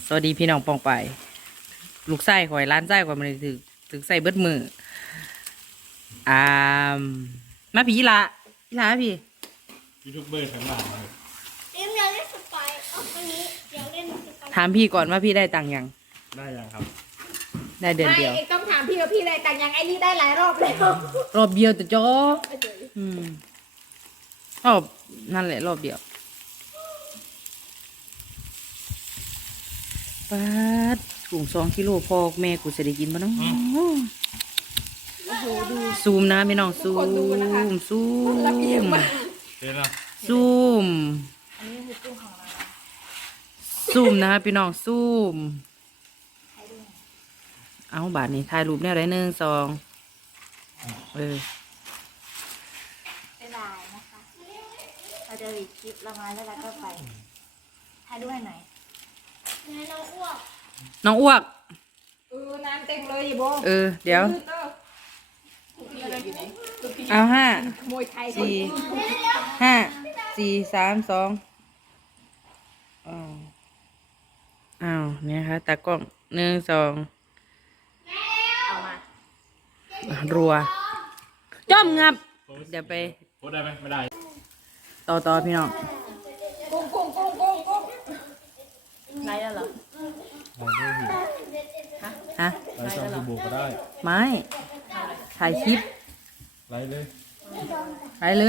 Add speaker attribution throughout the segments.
Speaker 1: สวัสดีพี่น้องปองไปลูกไส้ข่อยร้านไส้ข่อยมันถึงใส่เบิดมืออ่ามาพี่ละพี่
Speaker 2: ยูทูบเบอร์ทั้งหลาย
Speaker 3: เอ็มอยากเล่นสไปร์เอาอันนี้อยากเล่นสไปร์
Speaker 1: ถามพี่ก่อนว่าพี่ได้ตังค์ยัง
Speaker 2: ได้ยังครับ
Speaker 1: ได้เดือนเดียว
Speaker 4: ไม่ต้องถามพี่ว่าพี่ได้ตังค์ยังไอ้นี่ได้หลายรอบแล้ว
Speaker 1: รอบเดียวแต่จ้อรอบนั่นแหละรอบเดียวปัดถุง2 กิโลพอแม่กูจะได้กินปะน้องซูมนะพี่น้องซูมซูม
Speaker 2: เดี๋ยวนะ
Speaker 1: ซูมซูมนะคะพี่น้องซูมเอาบาทนี้ถ่ายรูปแนวได้1 2
Speaker 4: บ๊ายบายนะคะเราจะรีคลิปเรามาแล้วเราก็ไปถ่ายด้วยหน่อย
Speaker 3: นายน้องอ้วก
Speaker 1: น้องอ้วก
Speaker 4: น้ำเต็มเลยอย่าโบ
Speaker 1: เดี๋ยวเอา
Speaker 4: ขโมยไทย
Speaker 1: 4 3 2อ้าวเนี่ยค่ะตากล้อง1 2
Speaker 4: เอามา
Speaker 1: รัวจ้อมงับเดี๋ยวไป
Speaker 2: โพสได้ไหมไม่ได้
Speaker 1: ต่อพี่น้อง
Speaker 4: ไลฟ์แล้วเหรอ
Speaker 2: ลองดูสิ
Speaker 1: ฮะ
Speaker 2: ไลฟ์ช่องยูทูบก็ได้
Speaker 1: ไม่ถ่ายคลิป
Speaker 2: ไลฟ์เลย
Speaker 1: ไปเลย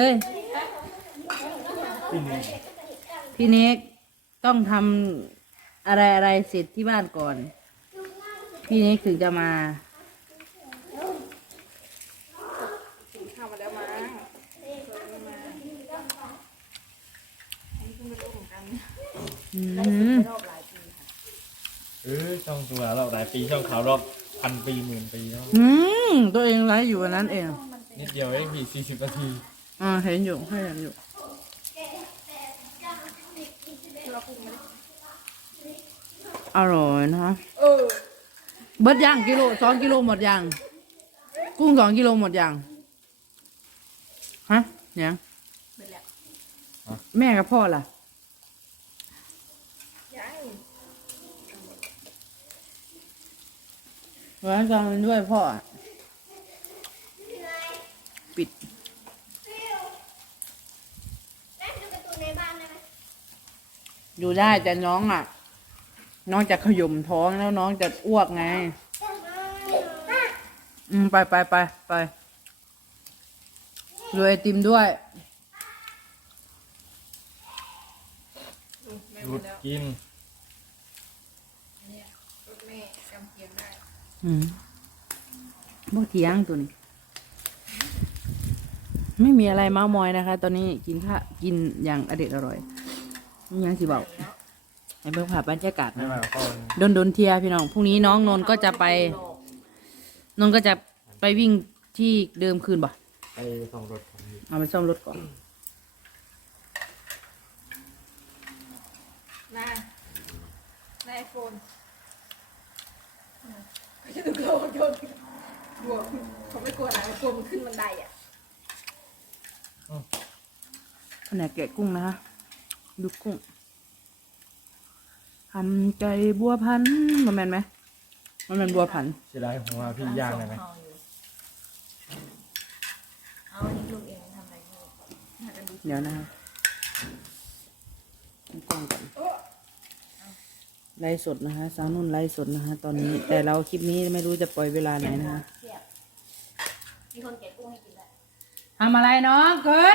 Speaker 2: พี่หนึ่ง
Speaker 1: พี่เน็กต้องทำอะไรเสร็จที่บ้านก่อน พี่เน็กถึงจะมาอืม
Speaker 2: ช่องตัวเราหลายปีช่องเขารอบ1,000 ปี10,000 ปีแล้ว
Speaker 1: ตัวเองไลฟ์อยู่วันนั้นเอง
Speaker 2: นิดเดียวเองพี่40 นาที
Speaker 1: เห็นอยู่ให้เห็นอยู่อร่อยนะคะเบิดย่างกิโล2 กิโลหมดย่างกุ้ง2 กิโลหมดย่างฮะยังแม่กับพ่อล่ะวันก่อนมันด้วยพ่ออะปิด
Speaker 3: ได้ดูการ์ตูนในบ้านได้ไหม
Speaker 1: อยู่ได้แต่น้องน้องจะขย่มท้องแล้วน้องจะอ้วกไง ไปดูไอติมด้วย
Speaker 2: หยุดกิน
Speaker 1: บ่เถียงตัวนี้ ไม่มีอะไรเม้ามอยนะคะ ตอนนี้กินอย่างอเด็ดอร่อยยังสิบอกให้เบิ่งภาพบรรยากาศ
Speaker 2: ไม่
Speaker 1: นะ
Speaker 2: มาเข้า
Speaker 1: โดนเทียพี่น้องพรุ่งนี้น้องนนท์ก็จะไปวิ่งที่เดิมคืนบ่
Speaker 2: ไปส่งรถของพี่
Speaker 1: เอาไปซ่อมรถก่อน
Speaker 4: นายโฟนจะดูโกรธกลัวเขาไม่กลัวนะกลัวมันขึ้นบันไดอ่ะ
Speaker 1: แผนกแกะกุ้งนะคะดูกุ้งทำใจบัวพันธุ์มันแม่นไหมมันเป็นบัวพันธุ์
Speaker 2: เสียดายหัวพี่ย่างได้ไหม
Speaker 4: เอาอันนี้ลูกเองทำอะไรลูกหากันดู
Speaker 1: เดี๋ยวนะคะกล้องก่อนไลฟ์สดนะคะสาวนุ่นไลฟ์สดนะคะ ตอนนี้ แต่เราคลิปนี้ไม่รู้จะปล่อยเวลาไหนนะคะ
Speaker 4: เทียบมีคนเก็บกุ้งให้กินแล้ว
Speaker 1: ทำอะไรน้องเกิด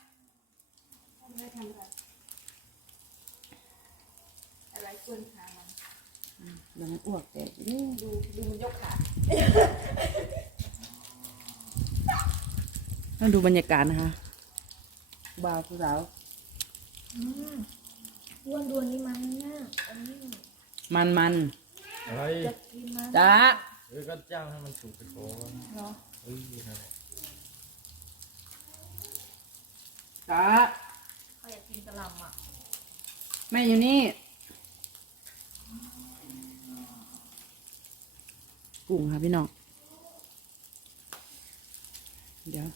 Speaker 4: อะไรกุ้งทางมัน
Speaker 1: แล้วมันอ้วกแต่
Speaker 4: ดูมันยกขา
Speaker 1: ต้องดูบรรยากาศนะคะบ่าวผู้สาว
Speaker 4: อ้วนดวนนี่มันเนี่ยอันนี้
Speaker 1: มัน
Speaker 2: อะไร
Speaker 4: จะกินมัน
Speaker 1: จ้า
Speaker 2: ก็จ้างให้มันถูกไปโค้ง
Speaker 4: เนาะ
Speaker 2: นั่นแหละ
Speaker 1: จ้า
Speaker 4: เขาอยากกินกะหล่ำอ่ะ
Speaker 1: แม่อยู่นี่กุ้งค่ะพี่น้องเดี๋ยว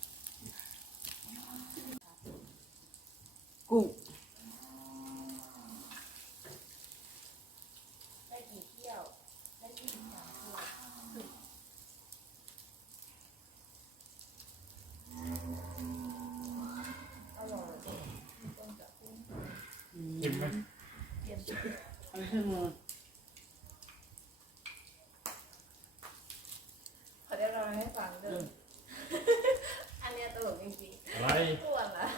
Speaker 1: กุ้ง
Speaker 4: ไปได้กี่เที่ยวได้กี่3 เที่ยวอร่อยต้มกับกุ้ง
Speaker 2: ชิมไหม
Speaker 4: เตรียม
Speaker 1: อันนี้คือมือ
Speaker 4: ขอได้รอให้ฟังเด้ออันเนี้ยตลกจริง
Speaker 2: อะไร
Speaker 4: ๆอ้วนอะ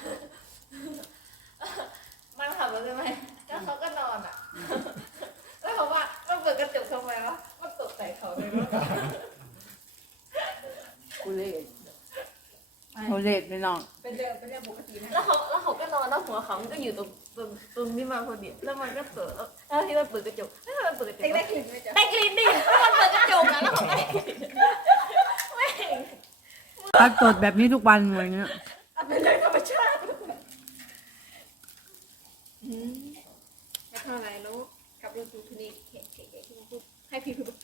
Speaker 4: มันขับรถใช่ไหมแล้วเขาก็นอนอ่ะแล้วเขาว่ามันเปิดกระจกทำไมวะมันตกใส่เขาเลยว่า
Speaker 1: กูเล่เขาเล่ไปน้อง
Speaker 3: เป็นเรื่องปกตินะ
Speaker 4: แล้วเขาก็นอนแล้วหัวเขามันก็อยู่ตรงนี้มาพอดีแล้วมันก็เปิดแล้วที่มันเปิดกระจกแล้วมันเปิดกระจก
Speaker 3: ได้กลิ่นไหมจ๊ะ
Speaker 4: ได้กลิ่นดิแล้วมันเปิดกระจกอะแล้วเขาก็ได้กลิ่นไม่
Speaker 1: ตัดสดแบบนี้ทุกวันอะไรเงี้ย
Speaker 3: เอาเป็นเรื่องธรรมชาติแล้วเท่าไหร่แล้วกับลูกทูนี่เห็นที่มันพูดให้พี่พูด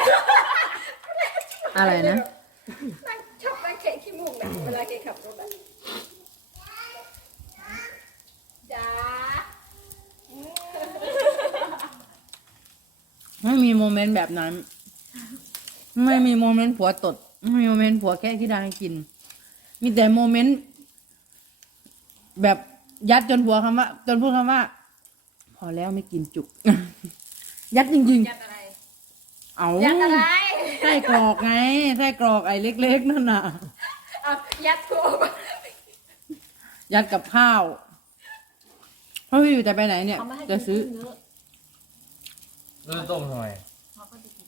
Speaker 1: อะไรนะ
Speaker 3: นั่งชอบนั่งเขะขี้มูกนะเวลาแกขับรถอะจ้า
Speaker 1: ไม่มีโมเมนต์แบบนั้น ไม่มีโมเมนต์ผัวตด ไม่มีโมเมนต์ผัวแค่ที่ดังกิน มีแต่โมเมนต์แบบยัดจนผัวคำว่า จนพูดคำว่า พอแล้วไม่กินจุก ยัดจริง
Speaker 3: ยัดอะไร
Speaker 1: ๆ เอา
Speaker 3: ยัดอะไร
Speaker 1: ไส้กรอกไงไส้กรอกไอ้เล็กๆนั่นน่ะ
Speaker 3: เอายัดตัวมา
Speaker 1: ยัดกับข้าวเพราะพี่อยู่แต่ไปไหนเนี่ย
Speaker 4: เขาไม่ให้
Speaker 1: จะซื้อ
Speaker 4: เยอะ
Speaker 2: เริ่มต้มทำไม
Speaker 4: เขาก็จะกิน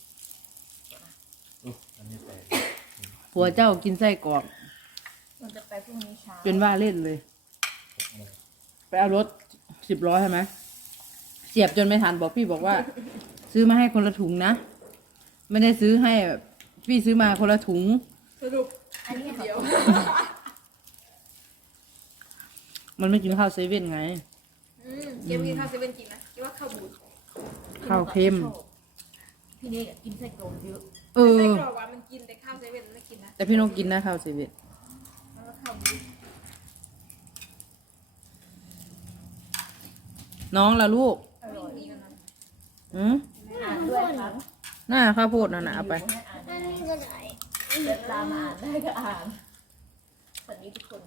Speaker 2: อันนี้แปลก
Speaker 1: ผัวเจ้ากินไส้กรอก
Speaker 4: มันจะไปพรุ่งนี้เช้า
Speaker 1: เป็นว่าเล่นเลย
Speaker 2: 6 โมง
Speaker 1: ไปเอารถ10 ล้อใช่ไหมเสียบจนไม่ทันบอกพี่บอกว่า ซื้อมาให้คนละถุงนะ ไม่ได้ซื้อให้แบบพี่ซื้อมาคนละถุง
Speaker 3: สรุป
Speaker 4: อันนี้เขา
Speaker 3: เดี๋ยว
Speaker 1: มันไม่กินข้าวเซเว่นไง
Speaker 3: เกี๊ยวกินข้าวเซเว่นจริงนะคิดว่าข้าวบูด
Speaker 1: ข้าวเค็ม
Speaker 4: พี่เนกกินไส้กรอกเยอะ
Speaker 1: เอ
Speaker 3: ไส้
Speaker 1: อ
Speaker 3: กรอกว่ามันกินแต่ข้าวเซเว่นมันไม่กินนะ
Speaker 1: แต่พี่น้องกินนะข้าวเซเว่น
Speaker 3: แล้วก็ข้าวบูด
Speaker 1: น้องละลูก
Speaker 4: อร่อย
Speaker 3: นี่กันนะ
Speaker 1: อืม
Speaker 4: อ่านด้วยครับ
Speaker 1: หน้าข้าวโพดนั่นน่ะเอาไป
Speaker 4: ให้อ่าน
Speaker 3: อั
Speaker 4: ได้
Speaker 3: นนี้ก็ไหน
Speaker 4: เดินตามอ่านได้ก็อ่านสวัสดีทุกคน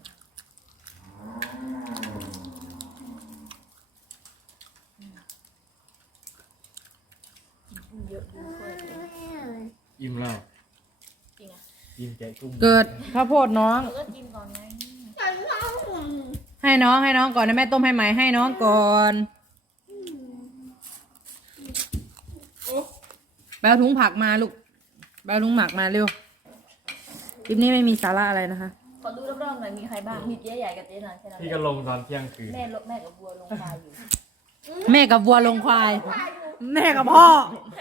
Speaker 4: กินเยอะดูคนเลย
Speaker 2: อิ่มแล้ว
Speaker 4: จริงอ่ะ
Speaker 2: อิ่มใจกุ้ง
Speaker 1: เกิดข้าวโพดน้อง
Speaker 4: เราก็กินก่อนไง
Speaker 3: ฉันเอา
Speaker 1: ให้น้องก่อนนะแม่ต้มให้ไหมให้น้องก่อนไปเอาถุงผักมาลูกไปเอาถุงผักมาเร็วคลิปนี้ไม่มีสาระอะไรนะคะ
Speaker 4: ขอดูรอบๆหน่อยมีใครบ้างมีเจ๊ใหญ่กับเจ๊นานแค่นั้น
Speaker 2: พี่ก็ลงตอนเที่ยงคืน
Speaker 4: แม่กับบัวลงไปอยู่
Speaker 1: แม่กับวัวลงควาย แม่กับพ่อ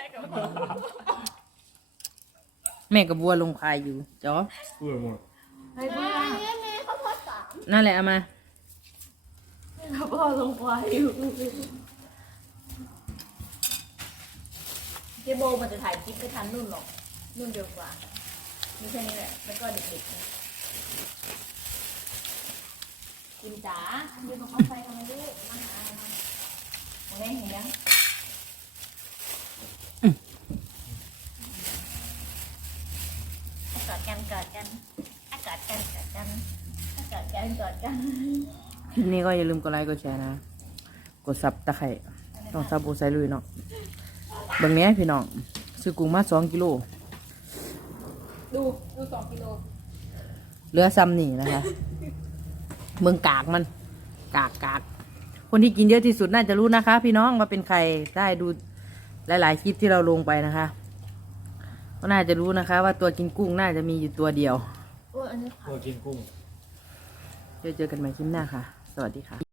Speaker 1: แม่กับวัวลงควายอยู่จ๋อ
Speaker 2: พูดหมด
Speaker 4: ให้บัว
Speaker 3: อันนี้มีข้าวโพด3
Speaker 1: นั่นแหละเอามา
Speaker 4: แม่กับพ่อลงไปอยู่เจ๊โบมันจะถ่ายคลิปไม่ทันนุ่นหรอกนุ่นเร็วกว่ามีแค่นี้แหละแล้วก็เด็กๆนะกินจ๋ายืนตรงเข้าไฟทำไมลูกมาหามาแม่เห็นยังกอดกันกอดกันกอดกันกอดกันกอดกันกอดกัน
Speaker 1: คลิปนี้ก็อย่าลืมกดไลค์กดแชร์นะ กดซับตะไคร่ต้องซับโบไซลุยเนาะบางเนี้ยพี่น้องซื้อกุ้งมา2 กิโล
Speaker 3: ดู2 กิโล
Speaker 1: เหลือซ้ำนี่นะคะ เมืองกากมัน กากคนที่กินเยอะที่สุดน่าจะรู้นะคะ พี่น้องว่าเป็นใครได้ดูหลายๆคลิปที่เราลงไปนะคะ ก็น่าจะรู้นะคะ ว่าตัวกินกุ้งน่าจะมีอยู่ตัวเดียว
Speaker 4: โอ้ยอันนี้
Speaker 2: ตัวกินกุ้ง
Speaker 1: เจอกันใหม่คลิปหน้าค่ะ สวัสดีค่ะ